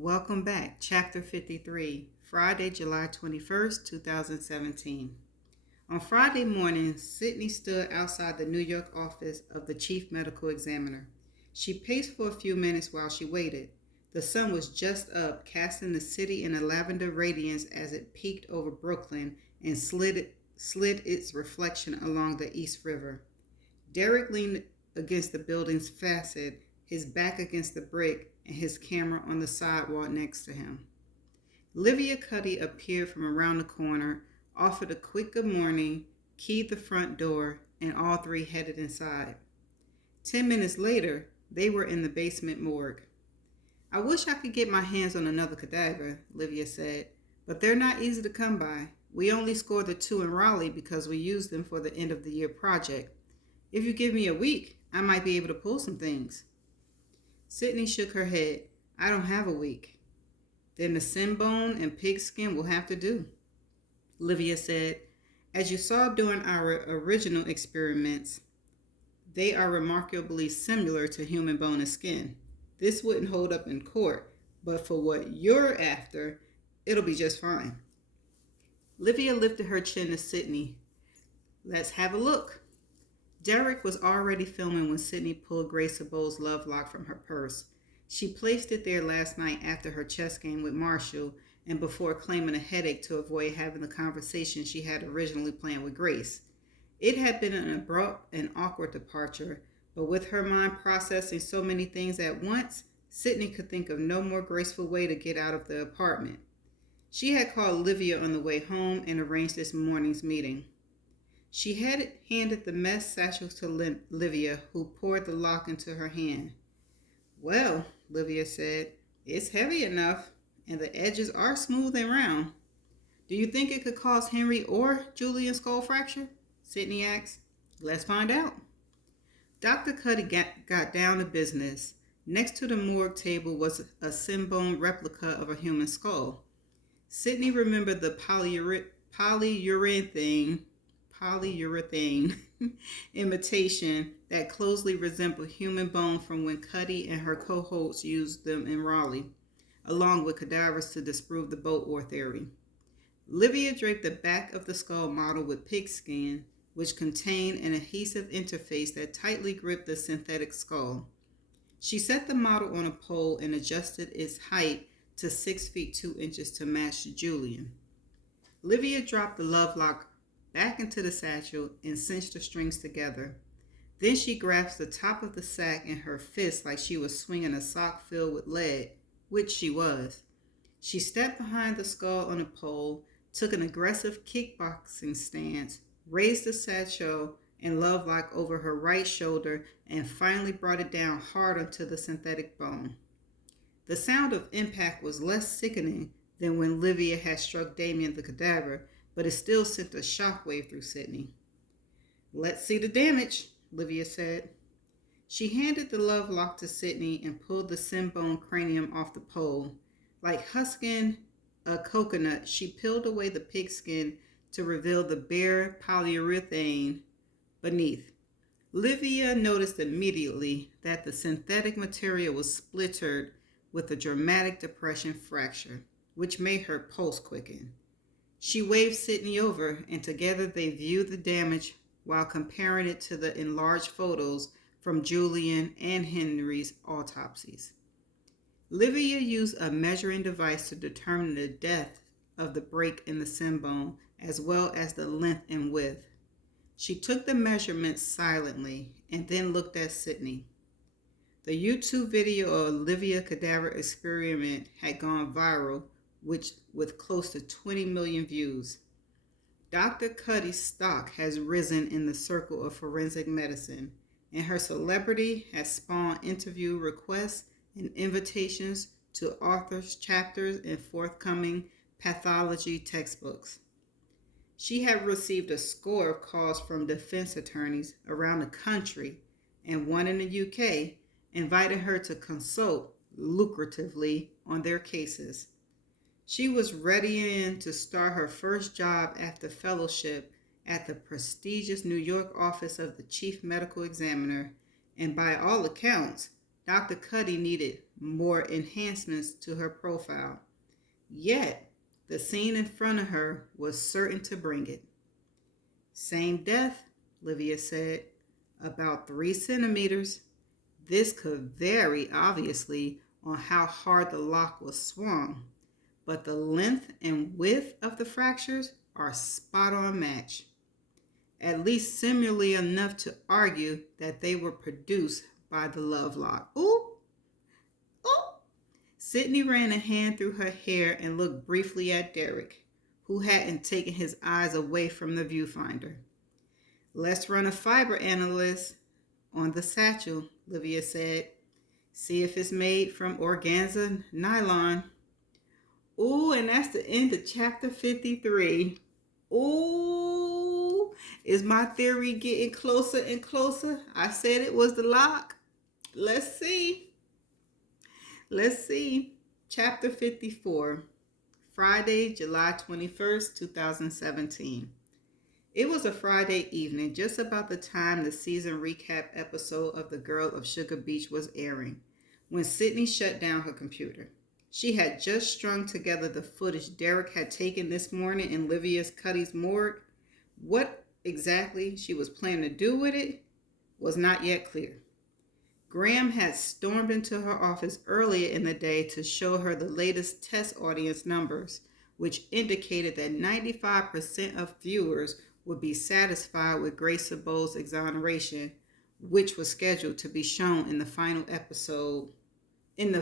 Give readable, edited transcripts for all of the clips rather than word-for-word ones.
Welcome back. Chapter 53, Friday, July 21st, 2017. On Friday morning, Sydney stood outside the New York office of the chief medical examiner. She paced for a few minutes while she waited. The sun was just up, casting the city in a lavender radiance as it peeked over Brooklyn and slid its reflection along the East River. Derek leaned against the building's facade, his back against the brick, and his camera on the sidewalk next to him. Livia Cuddy appeared from around the corner, offered a quick good morning, keyed the front door, and all three headed inside. 10 minutes later, they were in the basement morgue. "I wish I could get my hands on another cadaver," Livia said, "but they're not easy to come by. We only scored the two in Raleigh because we used them for the end of the year project. If you give me a week, I might be able to pull some things." Sydney shook her head. "I don't have a week." "Then the sin bone and pig skin will have to do," Livia said. "As you saw during our original experiments, they are remarkably similar to human bone and skin. This wouldn't hold up in court, but for what you're after, it'll be just fine." Livia lifted her chin to Sydney. "Let's have a look." Derek was already filming when Sydney pulled Grace Sabow's love lock from her purse. She placed it there last night after her chess game with Marshall and before claiming a headache to avoid having the conversation she had originally planned with Grace. It had been an abrupt and awkward departure, but with her mind processing so many things at once, Sydney could think of no more graceful way to get out of the apartment. She had called Livia on the way home and arranged this morning's meeting. She had handed the mesh satchel to Livia, who poured the lock into her hand. "Well," Livia said, "it's heavy enough, and the edges are smooth and round." "Do you think it could cause Henry or Julian skull fracture?" Sydney asked. "Let's find out." Dr. Cuddy got down to business. Next to the morgue table was a sin bone replica of a human skull. Sydney remembered the polyurethane imitation that closely resembled human bone from when Cuddy and her cohorts used them in Raleigh, along with cadavers to disprove the boat ore theory. Livia draped the back of the skull model with pigskin, which contained an adhesive interface that tightly gripped the synthetic skull. She set the model on a pole and adjusted its height to 6 feet 2 inches to match Julian. Livia dropped the love lock back into the satchel and cinched the strings together. Then she grasped the top of the sack in her fist like she was swinging a sock filled with lead, which she was. She stepped behind the skull on a pole, took an aggressive kickboxing stance, raised the satchel and love lock over her right shoulder, and finally brought it down hard onto the synthetic bone. The sound of impact was less sickening than when Livia had struck Damien the cadaver, but it still sent a shockwave through Sydney. "Let's see the damage," Livia said. She handed the love lock to Sydney and pulled the sin bone cranium off the pole. Like husking a coconut, she peeled away the pigskin to reveal the bare polyurethane beneath. Livia noticed immediately that the synthetic material was splintered with a dramatic depression fracture, which made her pulse quicken. She waved Sydney over, and together they viewed the damage while comparing it to the enlarged photos from Julian and Henry's autopsies. Livia used a measuring device to determine the depth of the break in the sin bone, as well as the length and width. She took the measurements silently and then looked at Sydney. The YouTube video of Livia cadaver experiment had gone viral, with close to 20 million views. Dr. Cuddy's stock has risen in the circle of forensic medicine, and her celebrity has spawned interview requests and invitations to authors' chapters in forthcoming pathology textbooks. She had received a score of calls from defense attorneys around the country, and one in the UK invited her to consult lucratively on their cases. She was readying to start her first job after fellowship at the prestigious New York office of the chief medical examiner, and by all accounts, Dr. Cuddy needed more enhancements to her profile. Yet, the scene in front of her was certain to bring it. Same depth, Livia said, about 3 centimeters. This could vary, obviously, on how hard the lock was swung, but the length and width of the fractures are spot on match. At least similarly enough to argue that they were produced by the love lock. Ooh, ooh. Sydney ran a hand through her hair and looked briefly at Derek, who hadn't taken his eyes away from the viewfinder. Let's run a fiber analysis on the satchel, Livia said. See if it's made from organza nylon. Ooh, and that's the end of chapter 53. Ooh, is my theory getting closer and closer? I said it was the lock. Let's see. Chapter 54, Friday, July 21st, 2017. It was a Friday evening, just about the time the season recap episode of The Girl of Sugar Beach was airing, when Sydney shut down her computer. She had just strung together the footage Derek had taken this morning in Livia's Cuddy's morgue. What exactly she was planning to do with it was not yet clear. Graham had stormed into her office earlier in the day to show her the latest test audience numbers, which indicated that 95% of viewers would be satisfied with Grace Sabot's exoneration, which was scheduled to be shown in the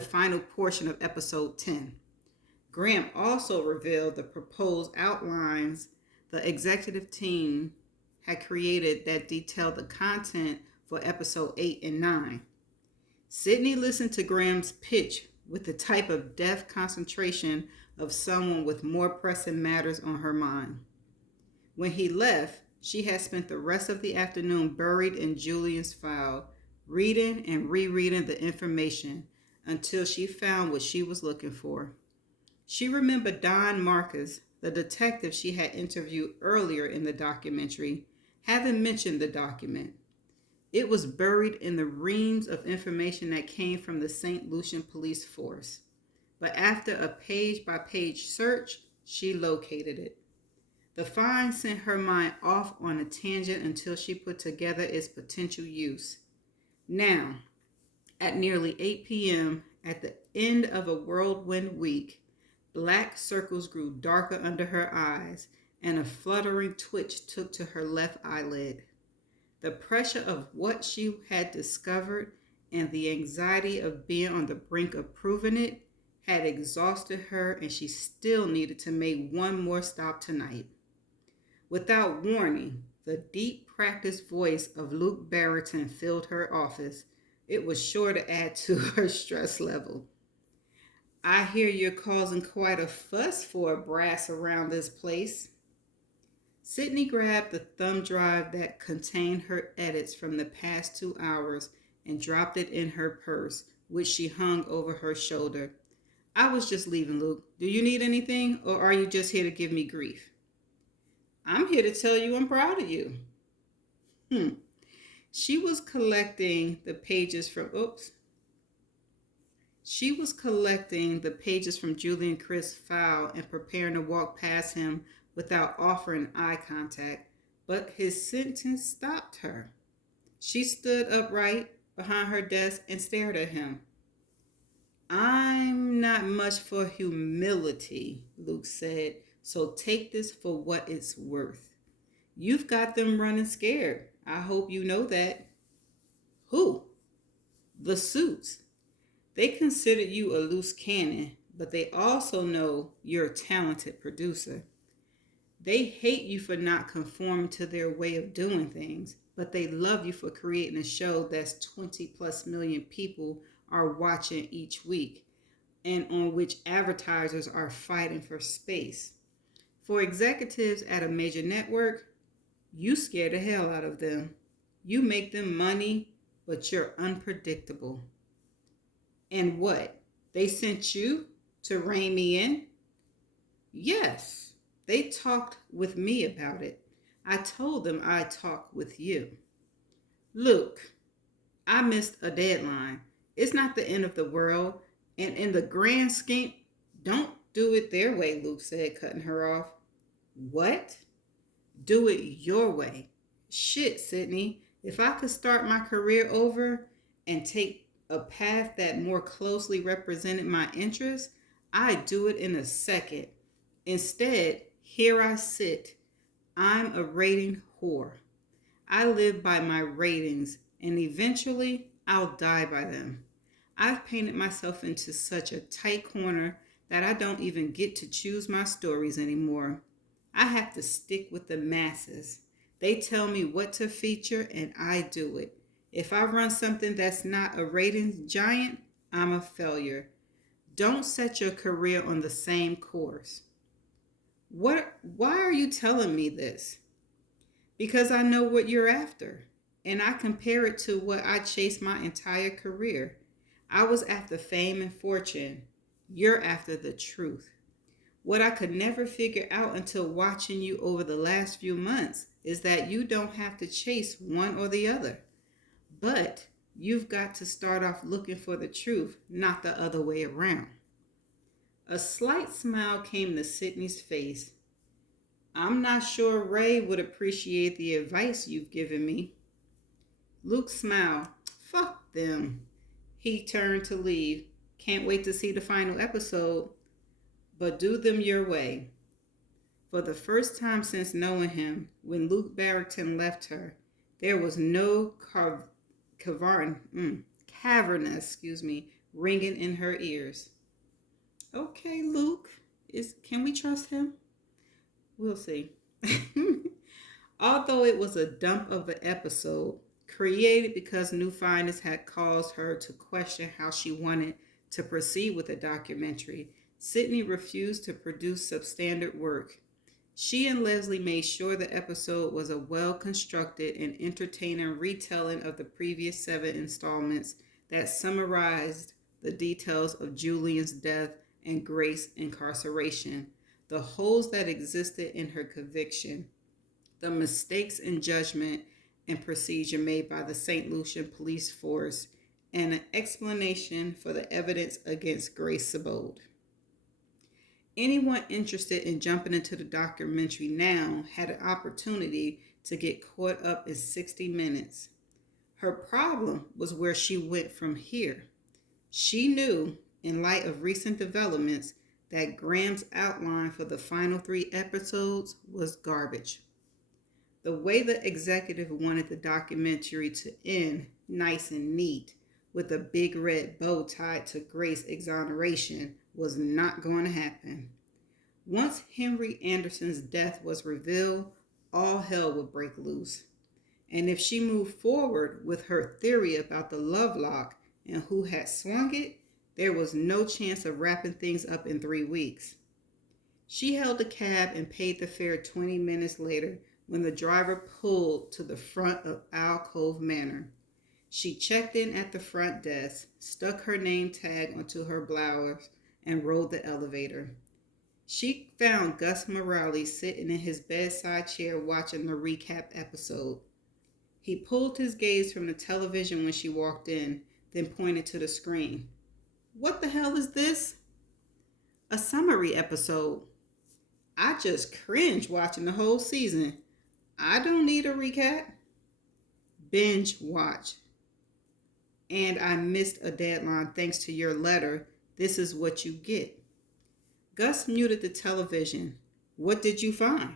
final portion of episode 10. Graham also revealed the proposed outlines the executive team had created that detailed the content for episode 8 and 9. Sydney listened to Graham's pitch with the type of deft concentration of someone with more pressing matters on her mind. When he left, she had spent the rest of the afternoon buried in Julian's file, reading and rereading the information until she found what she was looking for. She remembered Don Marcus, the detective she had interviewed earlier in the documentary, having mentioned the document. It was buried in the reams of information that came from the St. Lucian police force. But after a page-by-page search, she located it. The find sent her mind off on a tangent until she put together its potential use. Now, at nearly 8 p.m., at the end of a whirlwind week, black circles grew darker under her eyes, and a fluttering twitch took to her left eyelid. The pressure of what she had discovered and the anxiety of being on the brink of proving it had exhausted her, and she still needed to make one more stop tonight. Without warning, the deep, practiced voice of Luke Barrington filled her office. It was sure to add to her stress level. I hear you're causing quite a fuss for a brass around this place. Sydney grabbed the thumb drive that contained her edits from the past 2 hours and dropped it in her purse, which she hung over her shoulder. I was just leaving, Luke. Do you need anything, or are you just here to give me grief? I'm here to tell you I'm proud of you. She was collecting the pages from Julian Chris's file and preparing to walk past him without offering eye contact, but his sentence stopped her. She stood upright behind her desk and stared at him. I'm not much for humility, Luke said, so take this for what it's worth. You've got them running scared. I hope you know that. Who? The Suits. They consider you a loose cannon, but they also know you're a talented producer. They hate you for not conforming to their way of doing things, but they love you for creating a show that's 20 plus million people are watching each week, and on which advertisers are fighting for space. For executives at a major network, you scare the hell out of them. You make them money, but you're unpredictable. And what? They sent you to rein me in? Yes, they talked with me about it. I told them I'd talk with you. Luke, I missed a deadline. It's not the end of the world. And in the grand scheme, don't do it their way, Luke said, cutting her off. What? Do it your way. Shit, Sydney. If I could start my career over and take a path that more closely represented my interests, I'd do it in a second. Instead, here I sit. I'm a rating whore. I live by my ratings, and eventually I'll die by them. I've painted myself into such a tight corner that I don't even get to choose my stories anymore. I have to stick with the masses. They tell me what to feature, and I do it. If I run something that's not a ratings giant, I'm a failure. Don't set your career on the same course. Why are you telling me this? Because I know what you're after, and I compare it to what I chased my entire career. I was after fame and fortune. You're after the truth. What I could never figure out until watching you over the last few months is that you don't have to chase one or the other. But you've got to start off looking for the truth, not the other way around. A slight smile came to Sydney's face. I'm not sure Ray would appreciate the advice you've given me. Luke smiled. Fuck them. He turned to leave. Can't wait to see the final episode, but do them your way. For the first time since knowing him, when Luke Barrington left her, there was no cavernous, ringing in her ears. Okay, Luke, can we trust him? We'll see. Although it was a dump of an episode, created because New Finest had caused her to question how she wanted to proceed with the documentary, Sydney refused to produce substandard work. She and Leslie made sure the episode was a well-constructed and entertaining retelling of the previous 7 installments that summarized the details of Julian's death and Grace's incarceration, the holes that existed in her conviction, the mistakes in judgment and procedure made by the St. Lucian police force, and an explanation for the evidence against Grace Sabode. Anyone interested in jumping into the documentary now had an opportunity to get caught up in 60 minutes. Her problem was where she went from here. She knew, in light of recent developments, that Graham's outline for the final 3 episodes was garbage. The way the executive wanted the documentary to end nice and neat, with a big red bow tied to Grace's exoneration, was not going to happen. Once Henry Anderson's death was revealed, all hell would break loose. And if she moved forward with her theory about the love lock and who had swung it, there was no chance of wrapping things up in 3 weeks. She hailed a cab and paid the fare 20 minutes later when the driver pulled to the front of Alcove Manor. She checked in at the front desk, stuck her name tag onto her blouse, and rode the elevator. She found Gus Morales sitting in his bedside chair watching the recap episode. He pulled his gaze from the television when she walked in, then pointed to the screen. What the hell is this? A summary episode. I just cringed watching the whole season. I don't need a recap. Binge watch. And I missed a deadline thanks to your letter. This is what you get. Gus muted the television. What did you find?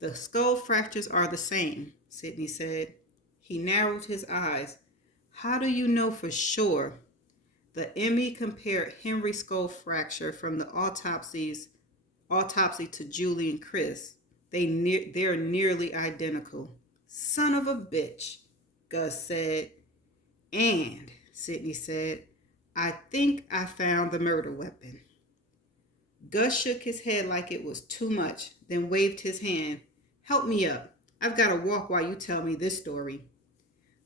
The skull fractures are the same, Sydney said. He narrowed his eyes. How do you know for sure? The ME compared Henry's skull fracture from the autopsy to Julie and Chris. They're nearly identical. Son of a bitch, Gus said. And, Sydney said, I think I found the murder weapon. Gus shook his head like it was too much, then waved his hand. Help me up. I've got to walk while you tell me this story.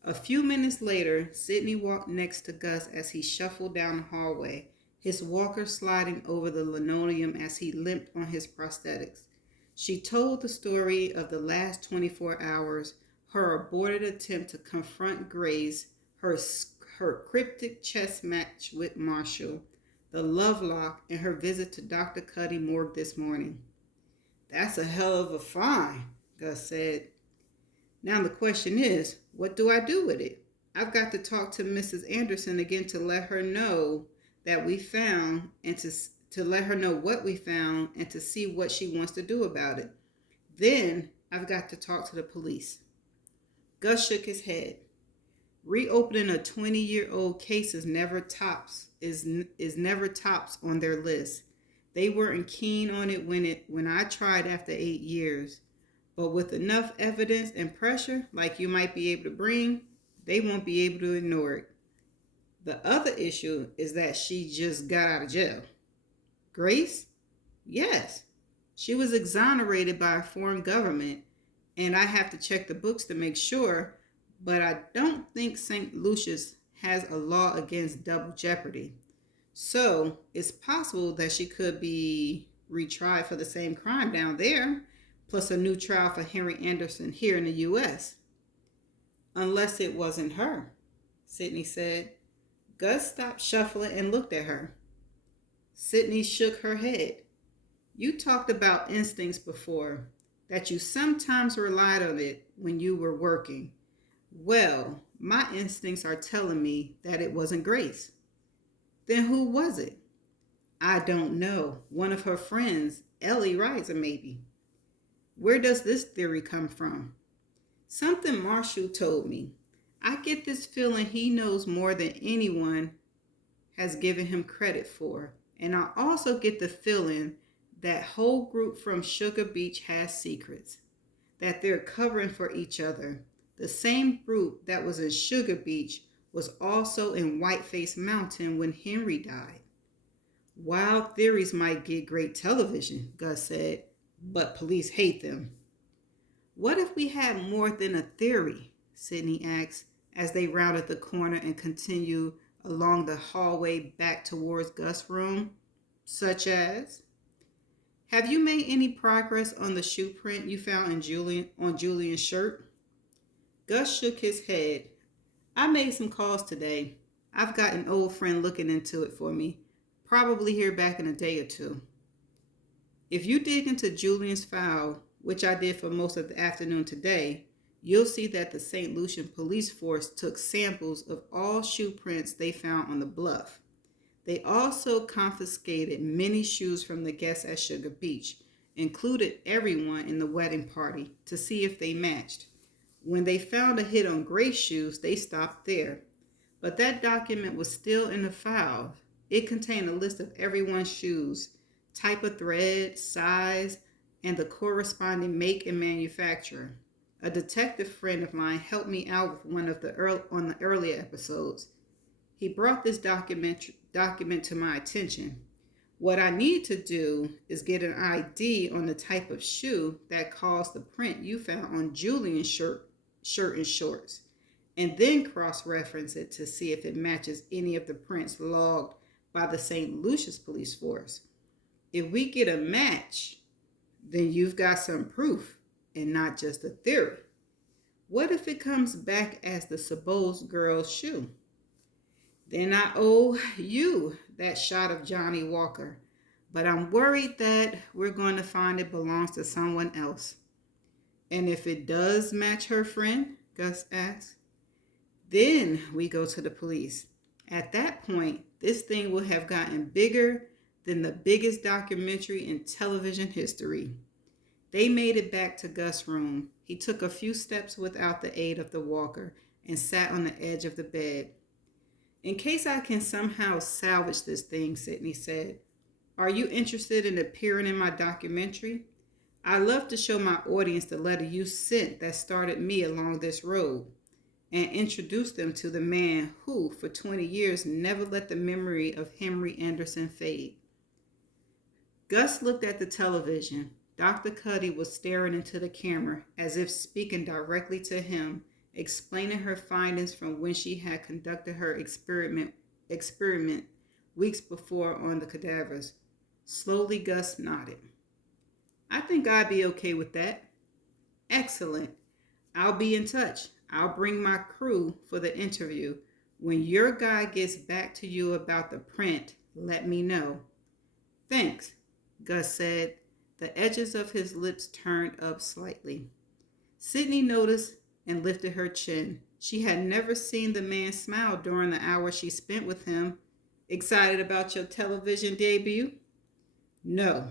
A few minutes later, Sydney walked next to Gus as he shuffled down the hallway, his walker sliding over the linoleum as he limped on his prosthetics. She told the story of the last 24 hours, her aborted attempt to confront Grace, her her cryptic chess match with Marshall, the love lock, and her visit to Dr. Cuddy morgue this morning. That's a hell of a find, Gus said. Now the question is, what do I do with it? I've got to talk to Mrs. Anderson again to let her know that we found and to let her know what we found and to see what she wants to do about it. Then I've got to talk to the police. Gus shook his head. Reopening a 20-year-old case is never tops on their list. They weren't keen on it when I tried after 8 years. But with enough evidence and pressure like you might be able to bring, they won't be able to ignore it. The other issue is that she just got out of jail. Grace? Yes. She was exonerated by a foreign government, and I have to check the books to make sure, but I don't think St. Lucius has a law against double jeopardy. So it's possible that she could be retried for the same crime down there, plus a new trial for Henry Anderson here in the U.S. Unless it wasn't her, Sydney said. Gus stopped shuffling and looked at her. Sydney shook her head. You talked about instincts before, that you sometimes relied on it when you were working. Well, my instincts are telling me that it wasn't Grace. Then who was it? I don't know. One of her friends, Ellie Reiser, maybe. Where does this theory come from? Something Marshall told me. I get this feeling he knows more than anyone has given him credit for. And I also get the feeling that whole group from Sugar Beach has secrets, that they're covering for each other. The same group that was in Sugar Beach was also in Whiteface Mountain when Henry died. Wild theories might get great television, Gus said, but police hate them. What if we had more than a theory? Sydney asked as they rounded the corner and continued along the hallway back towards Gus' room. Such as? Have you made any progress on the shoe print you found on Julian's shirt? Gus shook his head. I made some calls today. I've got an old friend looking into it for me. Probably here back in a day or two. If you dig into Julian's file, which I did for most of the afternoon today, you'll see that the St. Lucian police force took samples of all shoe prints they found on the bluff. They also confiscated many shoes from the guests at Sugar Beach, included everyone in the wedding party, to see if they matched. When they found a hit on Grace's shoes, they stopped there. But that document was still in the file. It contained a list of everyone's shoes, type of thread, size, and the corresponding make and manufacturer. A detective friend of mine helped me out with on the earlier episodes. He brought this document to my attention. What I need to do is get an ID on the type of shoe that caused the print you found on Julian's shirt and shorts, and then cross-reference it to see if it matches any of the prints logged by the St. Lucius police force. If we get a match, then you've got some proof and not just a theory. What if it comes back as the supposed girl's shoe? Then I owe you that shot of Johnny Walker, but I'm worried that we're going to find it belongs to someone else. And if it does match her friend, Gus asked, then we go to the police. At that point, this thing will have gotten bigger than the biggest documentary in television history. They made it back to Gus' room. He took a few steps without the aid of the walker and sat on the edge of the bed. In case I can somehow salvage this thing, Sydney said, are you interested in appearing in my documentary? I love to show my audience the letter you sent that started me along this road and introduce them to the man who, for 20 years, never let the memory of Henry Anderson fade. Gus looked at the television. Dr. Cuddy was staring into the camera as if speaking directly to him, explaining her findings from when she had conducted her experiment weeks before on the cadavers. Slowly, Gus nodded. I think I'd be okay with that. Excellent. I'll be in touch. I'll bring my crew for the interview. When your guy gets back to you about the print, let me know. Thanks, Gus said. The edges of his lips turned up slightly. Sydney noticed and lifted her chin. She had never seen the man smile during the hour she spent with him. Excited about your television debut? No,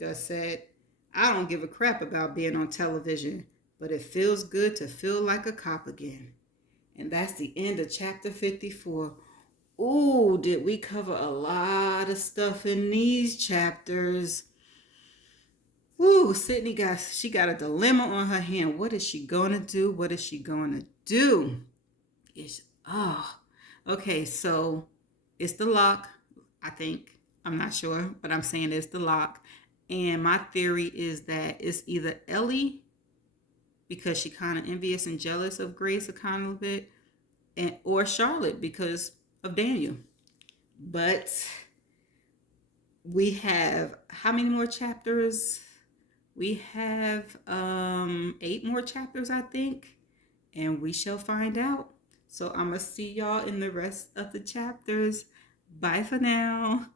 Gus said. I don't give a crap about being on television, but it feels good to feel like a cop again. And that's the end of chapter 54. Ooh, did we cover a lot of stuff in these chapters? Ooh, Sydney got a dilemma on her hand. What is she gonna do? What is she gonna do? It's okay, so it's the lock, I think. I'm not sure, but I'm saying it's the lock. And my theory is that it's either Ellie, because she kind of envious and jealous of Grace a kind of bit, or Charlotte because of Daniel. But we have how many more chapters? We have 8 more chapters, I think, and we shall find out. So I'm gonna see y'all in the rest of the chapters. Bye for now.